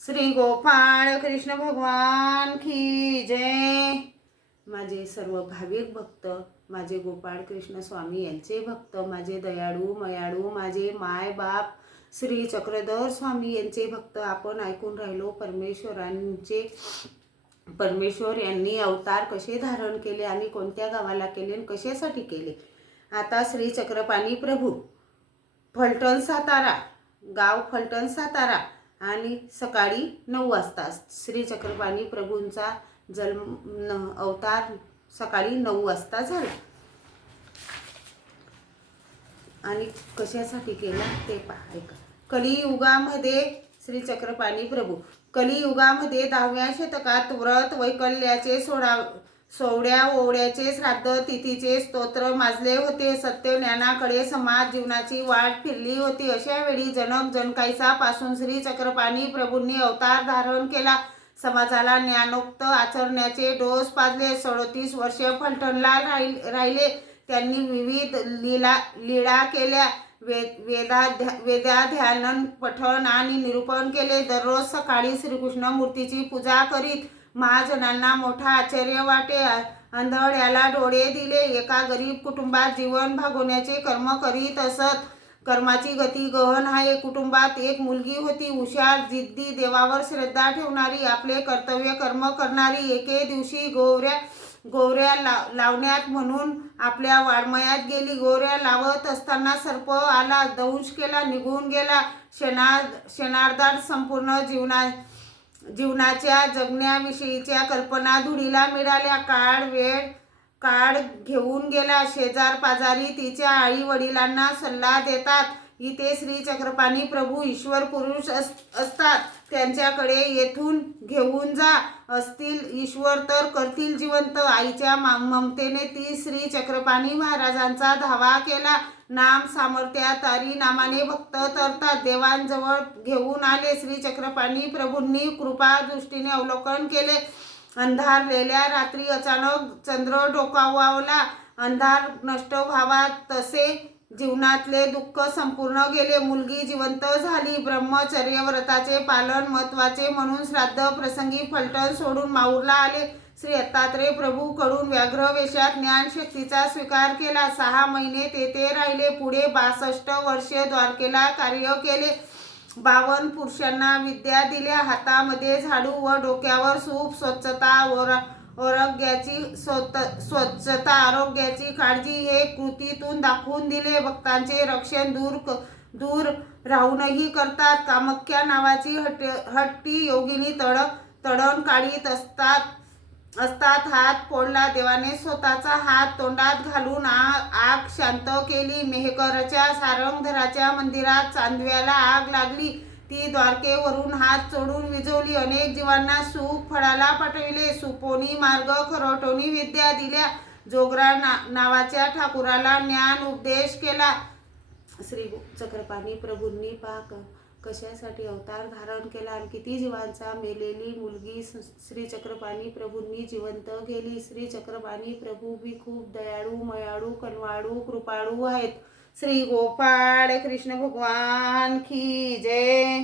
श्री गोपाळ कृष्ण भगवान की जय। माझे सर्व भाविक भक्त, माझे गोपाळ कृष्ण स्वामी यांचे भक्त, माझे दयाळू मयाळू, माझे माय बाप श्री चक्रधर स्वामी यांचे भक्त आपण ऐकून राहिलो परमेश्वर यांनी अवतार कसे धारण केले आणि कोणत्या गावाला केले आणि कशासाठी केले। आता श्री चक्रपाणी प्रभू फलटण सातारा, गाव फलटण सातारा, आणि सकाळी 9 वाजता श्री चक्रपाणी प्रभूंचा जन्म अवतार सकाळी 9 वाजता झाला आणि कशासाठी केला ते पहा। कलियुगामध्ये श्री चक्रपाणी प्रभू कलियुगामध्ये 10व्या शतकात व्रत वैकल्याचे सोवड्या ओवड्याचे श्राद्ध तिथीचे स्तोत्र माजले होते। सत्य ज्ञानाकडे समाज जीवनाची वाट फिरली होती। अशा वेळी जनक जनकाईसापासून श्री चक्रपाणी प्रभूंनी अवतार धारण केला। समाजाला ज्ञानोक्त आचरण्याचे डोस पाजले। 37 वर्ष फलटणला राहिले। त्यांनी विविध लीळा केल्या। वेदाध्यान पठण आणि निरूपण केले। दररोज सकाळी श्रीकृष्ण मूर्तीची पूजा करीत महाजनांना मोठा आश्चर्य वाटे। आंधळ्याला डोळे दिले। एका गरीब कुटुंबात जीवन भागवण्याचे कर्म करीत असत। कर्माची गती गहन आहे। कुटुंबात एक मुलगी होती, हुशार, जिद्दी, देवावर श्रद्धा ठेवणारी, आपले कर्तव्य कर्म करणारी। एके दिवशी गोवऱ्या लावण्यात म्हणून आपल्या वाडमयात गेली। गोवऱ्या लावत असताना सर्प आला, दंश केला, निघून गेला। क्षणार्धात संपूर्ण जीवनाच्या जगण्याविषयीच्या कल्पना धुळीला मिळाल्या। काळ घेऊन गेला। शेजार पाजारी तिच्या आई वडिलांना सल्ला देतात, इथे श्री चक्रपाणी प्रभू ईश्वर पुरुष असतात, त्यांच्याकडे येथून घेऊन जा, असतील ईश्वर तर करतील जिवंत। आईच्या ममतेने ती श्री चक्रपाणी महाराजांचा धावा केला। नाम सामर्थ्यातारी नामाने भक्त तरतात। देवांजवळ घेऊन आले। श्री चक्रपाणी प्रभूंनी कृपा दृष्टीने अवलोकन केले। अंधारलेल्या रात्री अचानक चंद्र डोकावला। अंधार नष्ट व्हावा तसे जीवनातले दुःख संपूर्ण गेले। मुलगी जिवंत झाली। ब्रह्मचर्य व्रताचे पालन महत्वाचे म्हणून श्राद्ध प्रसंगी फलटण सोडून माहूरला आले। श्री दत्तात्रय प्रभू कडून व्याघ्र वेशात ज्ञान शक्तीचा स्वीकार केला। 6 महिने तेथे राहिले। पुढे 62 वर्षे द्वारकेला कार्य केले। 52 पुरुषांना विद्या दिल्या। हातामध्ये झाडू व डोक्यावर सूप। आरोग्याची काळजी हे कृतीतून दाखवून दिले। भक्तांचे रक्षण दूर राहूनही करतात। कामाख्या नावाची हट्टी योगिनी तडण काढीत असतात। हात फोडला। देवाने स्वतःचा हात तोंडात घालून आग शांत केली। मेहकरच्या सारंगधराच्या मंदिरात चांदव्याला आग लागली, ती द्वारकेवरून हात चोळून विझवली। अनेक जीवांना सुख फळाला पाठविले। सुपोनी मार्ग खरवटोनी विद्या दिल्या। जोगरा नावाच्या ठाकुराला ज्ञान उपदेश केला। श्री चक्रपाणी प्रभूंनी कशासाठी अवतार धारण केला आणि किती जीवांचा मेलेली मुलगी श्री चक्रपाणी प्रभूंनी जिवंत केली। श्री चक्रपाणी प्रभू भी खूप दयाळू मयाळू कनवाळू कृपाळू आहेत। श्री गोपाळ कृष्ण भगवान की जय।